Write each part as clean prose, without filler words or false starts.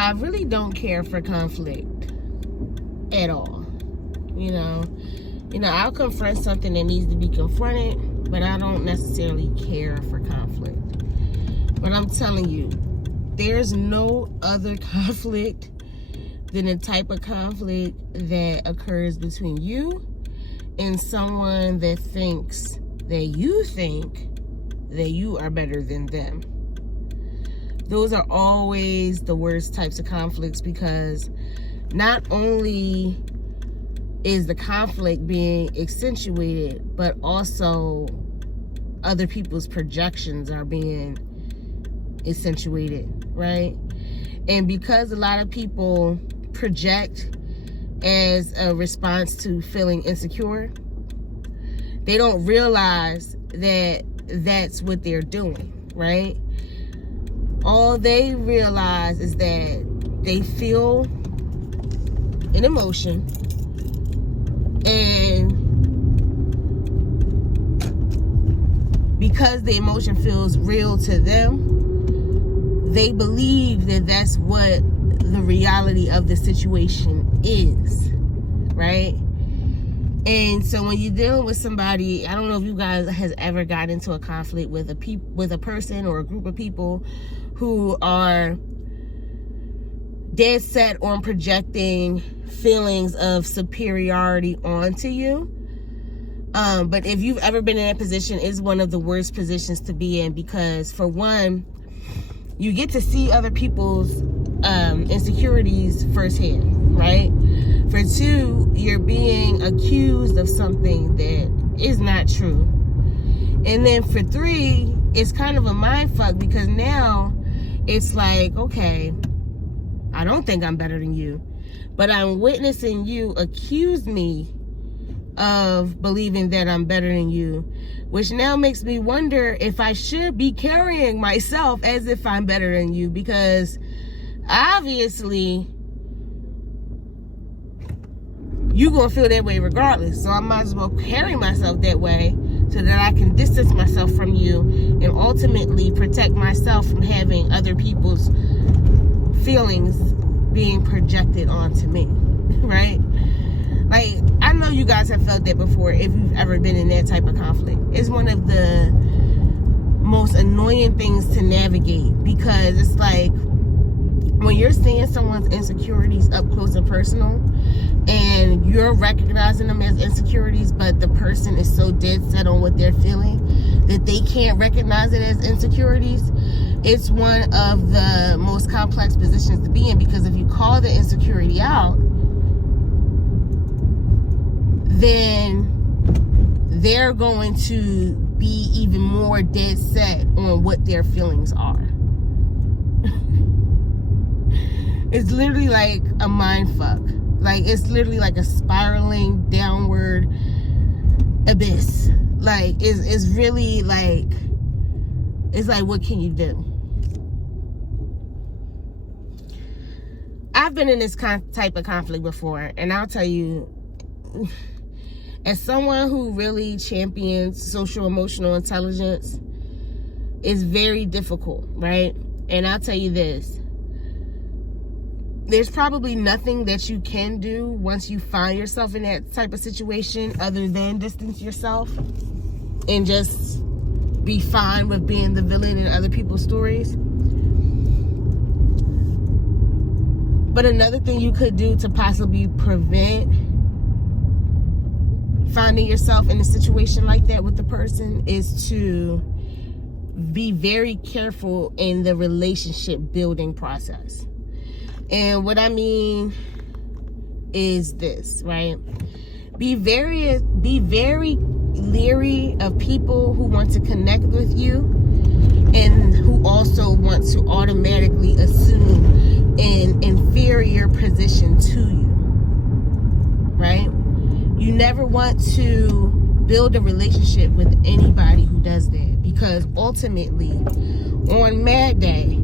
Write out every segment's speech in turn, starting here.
I really don't care for conflict at all. You know, I'll confront something that needs to be confronted, but I don't necessarily care for conflict. But I'm telling you, there's no other conflict than the type of conflict that occurs between you and someone that thinks that you think that you are better than them. Those are always the worst types of conflicts, because not only is the conflict being accentuated, but also other people's projections are being accentuated, right? And because a lot of people project as a response to feeling insecure, they don't realize that that's what they're doing, right? All they realize is that they feel an emotion, and because the emotion feels real to them, they believe that that's what the reality of the situation is, right? And so when you're dealing with somebody, I don't know if you guys has ever got into a conflict with a person or a group of people who are dead set on projecting feelings of superiority onto you. But if you've ever been in that position, it's one of the worst positions to be in, because for one, you get to see other people's insecurities firsthand, right? For two, you're being accused of something that is not true. And then for three, it's kind of a mind fuck, because now it's like, okay, I don't think I'm better than you, but I'm witnessing you accuse me of believing that I'm better than you, which now makes me wonder if I should be carrying myself as if I'm better than you, because obviously you're gonna feel that way regardless. So I might as well carry myself that way so that I can distance myself from you and ultimately protect myself from having other people's feelings being projected onto me, right? Like, I know you guys have felt that before if you've ever been in that type of conflict. It's one of the most annoying things to navigate, because it's like when you're seeing someone's insecurities up close and personal, and you're recognizing them as insecurities, but the person is so dead set on what they're feeling that they can't recognize it as insecurities. It's one of the most complex positions to be in, because if you call the insecurity out, then they're going to be even more dead set on what their feelings are. It's literally like a mind fuck. Like, it's literally like a spiraling downward abyss. Like, it's really like, it's like, what can you do? I've been in this type of conflict before, and I'll tell you, as someone who really champions social emotional intelligence, it's very difficult, right? And I'll tell you this, there's probably nothing that you can do once you find yourself in that type of situation other than distance yourself and just be fine with being the villain in other people's stories. But another thing you could do to possibly prevent finding yourself in a situation like that with the person is to be very careful in the relationship building process. And what I mean is this, right? Be very leery of people who want to connect with you and who also want to automatically assume an inferior position to you, right? You never want to build a relationship with anybody who does that, because ultimately, on Mad Day,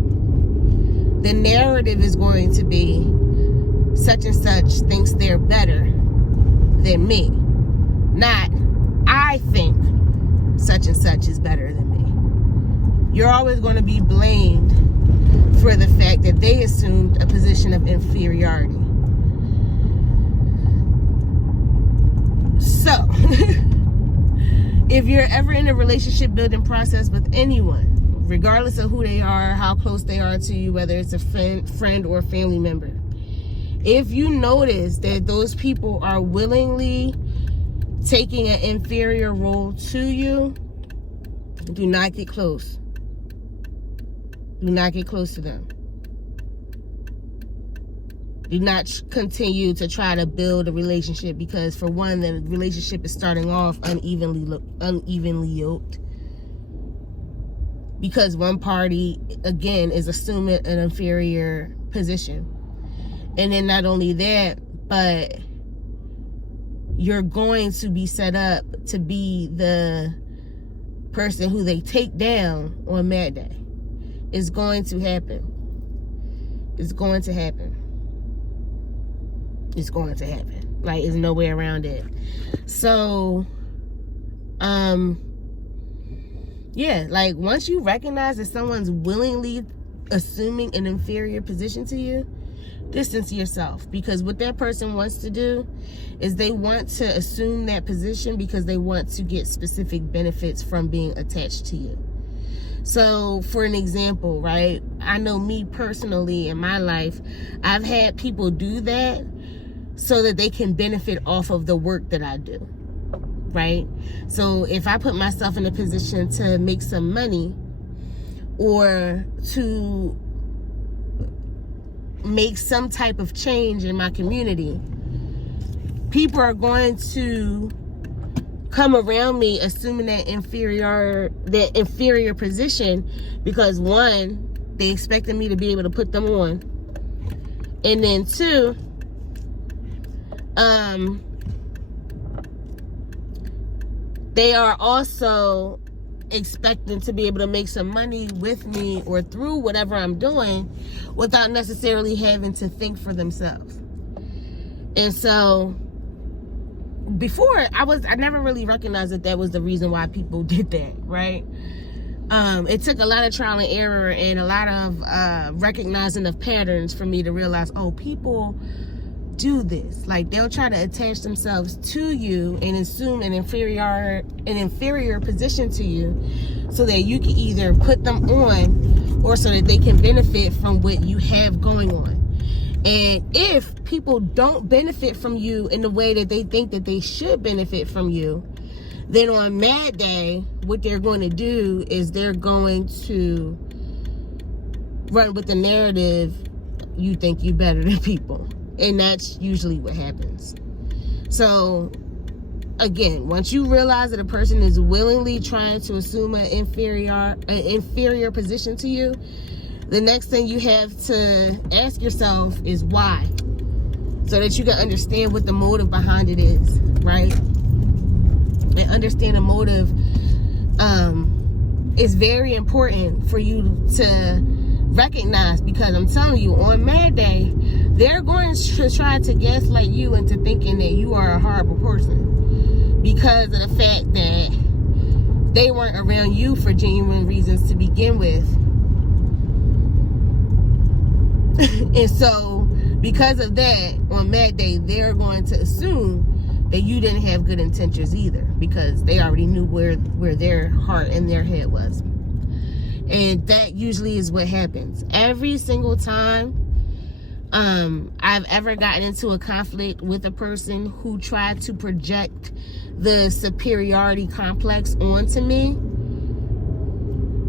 the narrative is going to be such and such thinks they're better than me, not I think such and such is better than me. You're always going to be blamed for the fact that they assumed a position of inferiority. So, if you're ever in a relationship building process with anyone, regardless of who they are, how close they are to you, whether it's a friend or a family member, if you notice that those people are willingly taking an inferior role to you, do not get close. Do not get close to them. Do not continue to try to build a relationship, because for one, the relationship is starting off unevenly yoked, because one party, again, is assuming an inferior position. And then not only that, but you're going to be set up to be the person who they take down on Mad Day. It's going to happen. It's going to happen. It's going to happen. Like, there's no way around it. So, yeah, like, once you recognize that someone's willingly assuming an inferior position to you, distance yourself, because what that person wants to do is they want to assume that position because they want to get specific benefits from being attached to you. So, for an example, right, I know me personally in my life, I've had people do that so that they can benefit off of the work that I do, right? So if I put myself in a position to make some money or to make some type of change in my community, people are going to come around me assuming that inferior position, because one, they expected me to be able to put them on, and then two, they are also expecting to be able to make some money with me or through whatever I'm doing without necessarily having to think for themselves. And so before, I never really recognized that was the reason why people did that, right? It took a lot of trial and error and a lot of recognizing of patterns for me to realize, oh, people do this. Like, they'll try to attach themselves to you and assume an inferior position to you so that you can either put them on or so that they can benefit from what you have going on. And if people don't benefit from you in the way that they think that they should benefit from you, then on Mad Day, what they're going to do is they're going to run with the narrative, you think you better than people. And that's usually what happens. So, again, once you realize that a person is willingly trying to assume an inferior position to you, the next thing you have to ask yourself is why, so that you can understand what the motive behind it is, right? And understand the motive is very important for you to recognize, because I'm telling you, on Mad Day, they're going to try to gaslight you into thinking that you are a horrible person because of the fact that they weren't around you for genuine reasons to begin with. And so, because of that, on Mad Day, they're going to assume that you didn't have good intentions either, because they already knew where their heart and their head was. And that usually is what happens. Every single time I've ever gotten into a conflict with a person who tried to project the superiority complex onto me,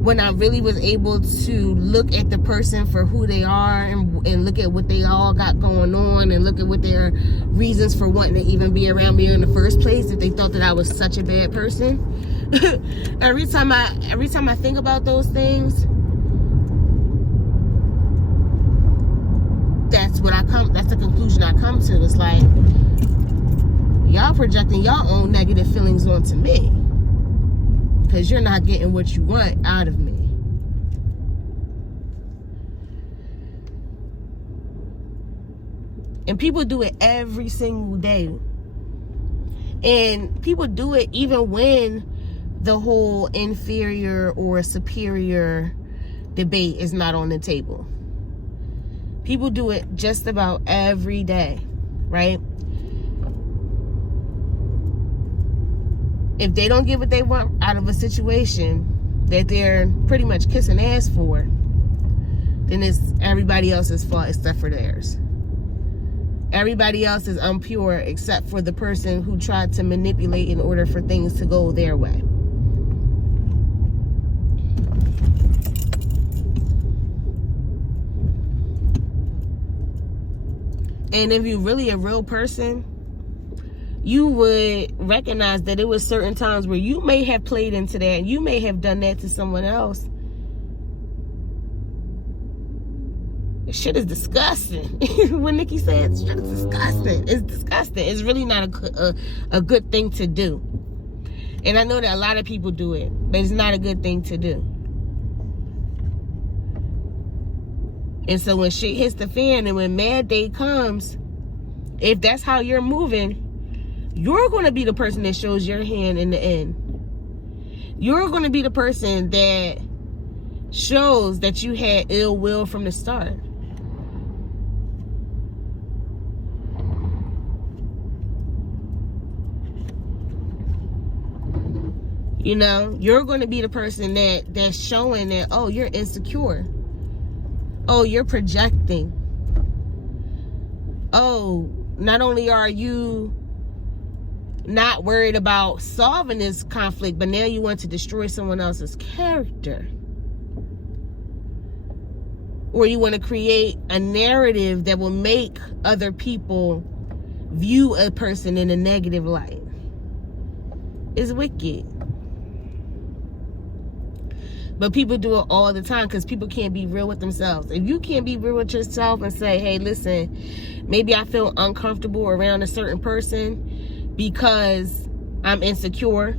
when I really was able to look at the person for who they are and look at what they all got going on and look at what their reasons for wanting to even be around me in the first place, if they thought that I was such a bad person. every time I think about those things, that's the conclusion I come to. It's like, y'all projecting your own negative feelings onto me because you're not getting what you want out of me. And people do it every single day. And people do it even when the whole inferior or superior debate is not on the table. People do it just about every day, right? If they don't get what they want out of a situation that they're pretty much kissing ass for, then it's everybody else's fault except for theirs. Everybody else is impure except for the person who tried to manipulate in order for things to go their way. And if you're really a real person, you would recognize that there was certain times where you may have played into that and you may have done that to someone else. This shit is disgusting. When Nikki said shit is disgusting, it's disgusting. It's really not a good thing to do. And I know that a lot of people do it, but it's not a good thing to do. And so when shit hits the fan and when mad day comes, if that's how you're moving, you're going to be the person that shows your hand in the end. You're going to be the person that shows that you had ill will from the start. You know, you're going to be the person that's showing that, oh, you're insecure. Oh, you're projecting. Oh, not only are you not worried about solving this conflict, but now you want to destroy someone else's character. Or you want to create a narrative that will make other people view a person in a negative light. It's wicked. But people do it all the time because people can't be real with themselves. If you can't be real with yourself and say, hey, listen, maybe I feel uncomfortable around a certain person because I'm insecure.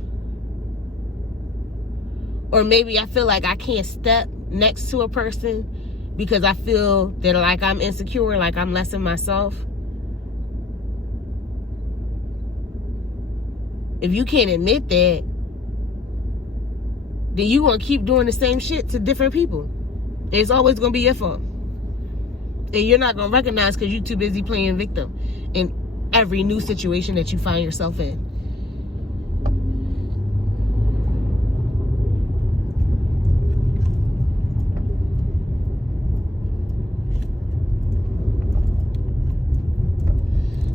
Or maybe I feel like I can't step next to a person because I feel that like I'm insecure, like I'm less than myself. If you can't admit that, then you're going to keep doing the same shit to different people. It's always going to be your fault. And you're not going to recognize because you're too busy playing victim in every new situation that you find yourself in.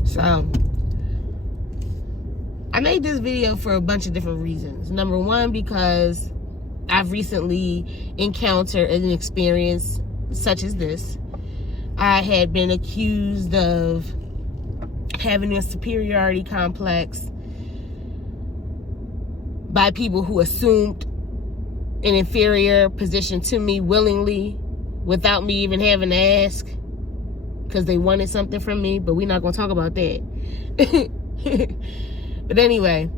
So, I made this video for a bunch of different reasons. Number one, because I've recently encountered an experience such as this. I had been accused of having a superiority complex by people who assumed an inferior position to me willingly without me even having to ask because they wanted something from me, but we're not going to talk about that. But anyway,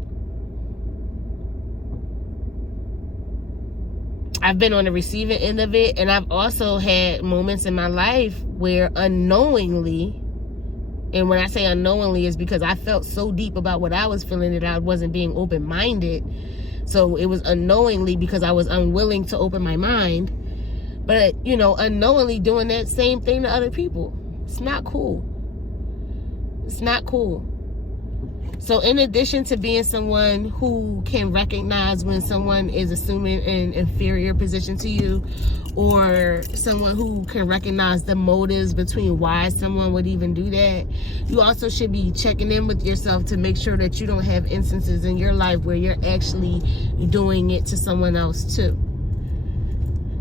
I've been on the receiving end of it, and I've also had moments in my life where unknowingly, and when I say unknowingly is because I felt so deep about what I was feeling that I wasn't being open-minded. So it was unknowingly because I was unwilling to open my mind. But, you know, unknowingly doing that same thing to other people. It's not cool. It's not cool. So in addition to being someone who can recognize when someone is assuming an inferior position to you, or someone who can recognize the motives between why someone would even do that, you also should be checking in with yourself to make sure that you don't have instances in your life where you're actually doing it to someone else too.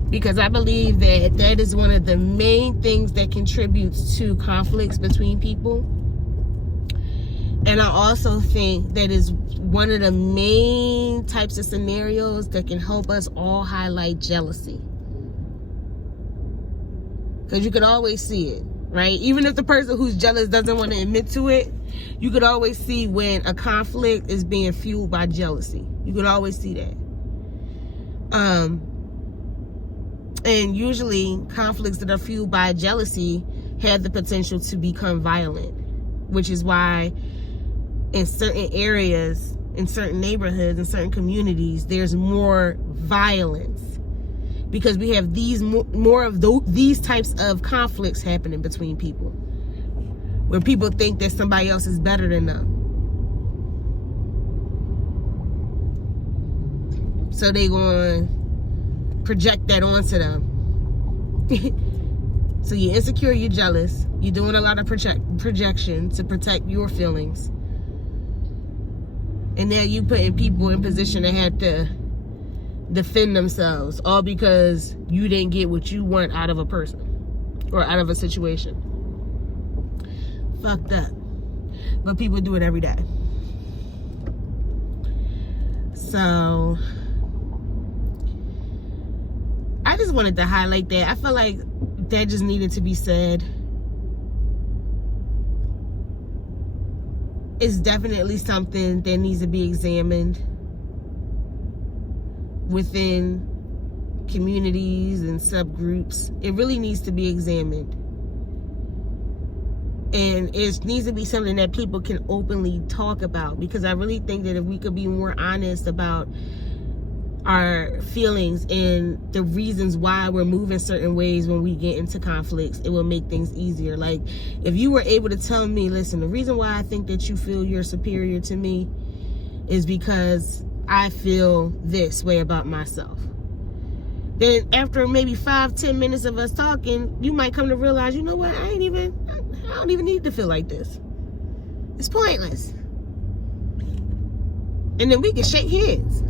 Because I believe that that is one of the main things that contributes to conflicts between people. And I also think that is one of the main types of scenarios that can help us all highlight jealousy. Because you can always see it, right? Even if the person who's jealous doesn't want to admit to it, you could always see when a conflict is being fueled by jealousy. You could always see that. And usually conflicts that are fueled by jealousy have the potential to become violent, which is why in certain areas, in certain neighborhoods, in certain communities, there's more violence because we have more of these types of conflicts happening between people, where people think that somebody else is better than them. So they gonna project that onto them. So you're insecure, you're jealous, you're doing a lot of projection to protect your feelings. And now you putting people in position to have to defend themselves, all because you didn't get what you want out of a person or out of a situation. Fucked up. But people do it every day. So I just wanted to highlight that. I feel like that just needed to be said. It's definitely something that needs to be examined within communities and subgroups. It really needs to be examined. And it needs to be something that people can openly talk about, because I really think that if we could be more honest about our feelings and the reasons why we're moving certain ways when we get into conflicts, it will make things easier. Like, if you were able to tell me, listen, the reason why I think that you feel you're superior to me is because I feel this way about myself. Then after maybe 5-10 minutes of us talking, you might come to realize, you know what, I don't even need to feel like this. It's pointless. And then we can shake hands.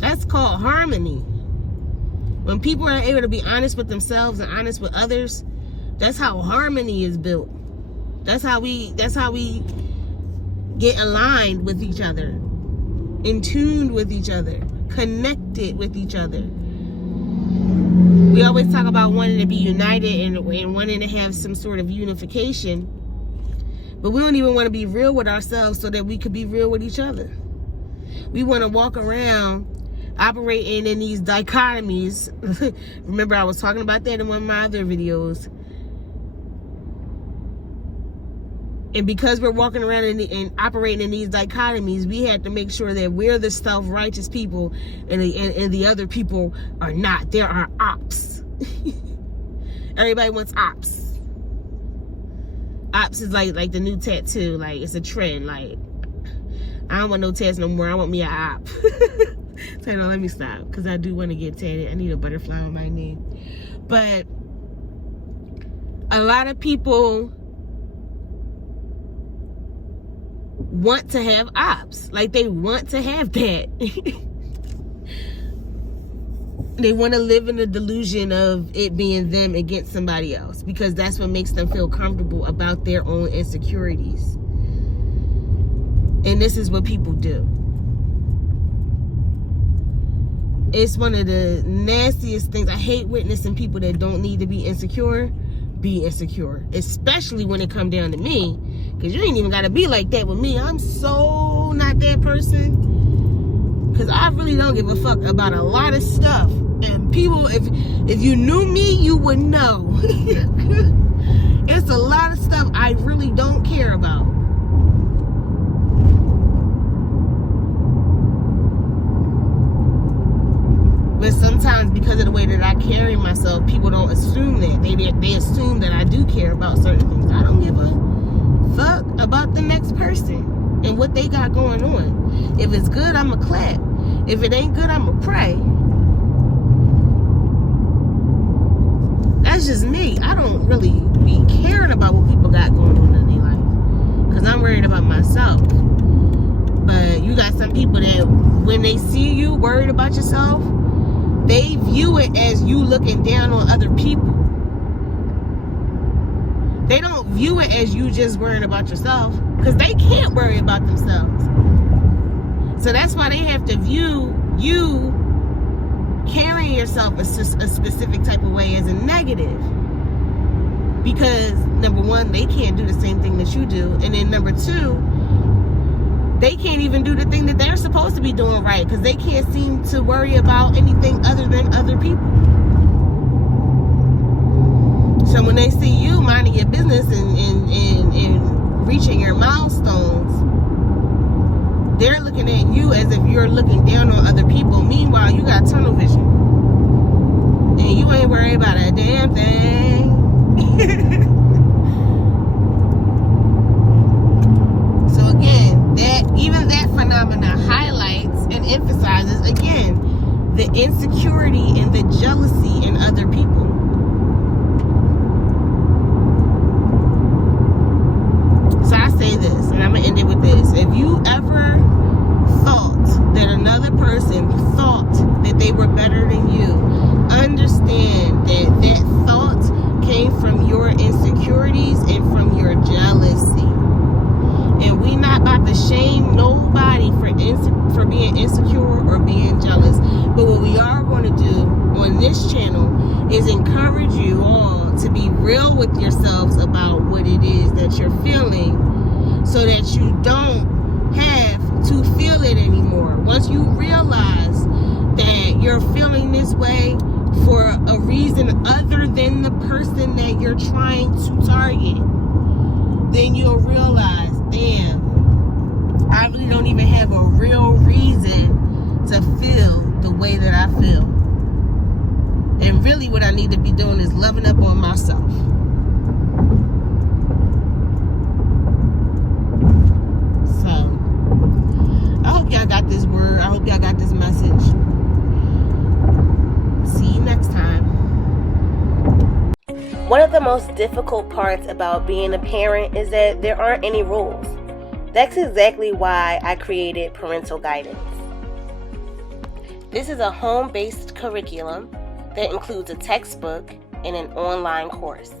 That's called harmony. When people are able to be honest with themselves and honest with others, that's how harmony is built. That's how we get aligned with each other, in tune with each other, connected with each other. We always talk about wanting to be united and wanting to have some sort of unification, but we don't even want to be real with ourselves so that we could be real with each other. We want to walk around operating in these dichotomies. Remember, I was talking about that in one of my other videos. And because we're walking around and operating in these dichotomies, we have to make sure that we're the self-righteous people and the other people are not. There are ops. Everybody wants ops. Ops is like the new tattoo. Like, it's a trend. Like, I don't want no tats no more. I want me an op. So no, let me stop, because I do want to get tatted. I need a butterfly on my knee. But a lot of people want to have ops. Like, they want to have that. They want to live in the delusion of it being them against somebody else, because that's what makes them feel comfortable about their own insecurities. And this is what people do. It's one of the nastiest things. I hate witnessing people that don't need to be insecure, especially when it come down to me, because you ain't even got to be like that with me. I'm so not that person, because I really don't give a fuck about a lot of stuff. And people, if you knew me, you would know. It's a lot of stuff I really don't care about. But sometimes, because of the way that I carry myself, people don't assume that. They assume that I do care about certain things. I don't give a fuck about the next person and what they got going on. If it's good, I'ma clap. If it ain't good, I'ma pray. That's just me. I don't really be caring about what people got going on in their life, because I'm worried about myself. But you got some people that, when they see you worried about yourself, they view it as you looking down on other people. They don't view it as you just worrying about yourself, because they can't worry about themselves. So that's why they have to view you carrying yourself a specific type of way as a negative. Because, number one, they can't do the same thing that you do. And then number two, they can't even do the thing that they're supposed to be doing right, because they can't seem to worry about anything other than other people. So when they see you minding your business and reaching your milestones, they're looking at you as if you're looking down on other people. Meanwhile, you got tunnel vision. And you ain't worried about a damn thing. So again, that phenomena highlights and emphasizes, again, the insecurity and the jealousy in other people. So I say this, and I'm going to end it with this. If you ever thought that another person thought that they were better than you, understand that that thought came from your insecurities and from your jealousy. And we not about to shame nobody for being insecure or being jealous. But what we are going to do on this channel is encourage you all to be real with yourselves about what it is that you're feeling, so that you don't have to feel it anymore. Once you realize that you're feeling this way for a reason other than the person that you're trying to target, then you'll realize, damn, I really don't even have a real reason to feel the way that I feel. And really what I need to be doing is loving up on myself. So, I hope y'all got this word. I hope y'all got this message. See you next time. One of the most difficult parts about being a parent is that there aren't any rules. That's exactly why I created Parental Guidance. This is a home-based curriculum that includes a textbook and an online course.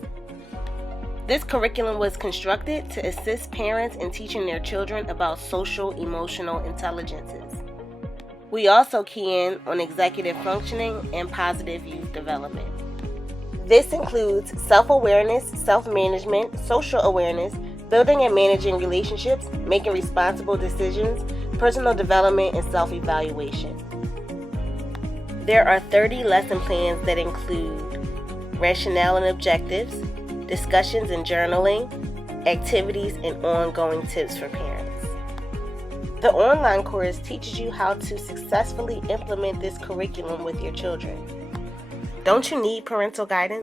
This curriculum was constructed to assist parents in teaching their children about social emotional intelligences. We also key in on executive functioning and positive youth development. This includes self-awareness, self-management, social awareness, building and managing relationships, making responsible decisions, personal development, and self-evaluation. There are 30 lesson plans that include rationale and objectives, discussions and journaling, activities, and ongoing tips for parents. The online course teaches you how to successfully implement this curriculum with your children. Don't you need parental guidance?